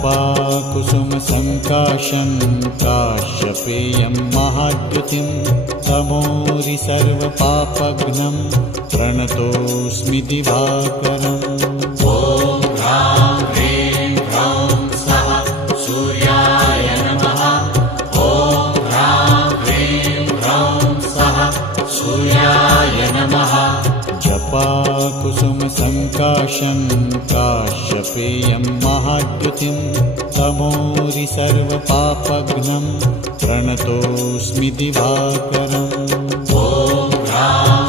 जपाकुसुमसङ्काशं काश्यपेयं महाद्युतिं तमोरि सर्वपापघ्नं प्रणतोऽस्मि दिवाकरम्। ॐ ह्रां ह्रीं ह्रौं स्वः सूर्याय नमः। ॐ ह्रां ह्रीं ह्रौं स्वः सूर्याय नमः। जपाकुसुमसङ्काशं काश्यपेयं महाद्युतिं तमोरि सर्वपापघ्नं प्रणतोऽस्मि दिवाकरम्। ॐ ह्रां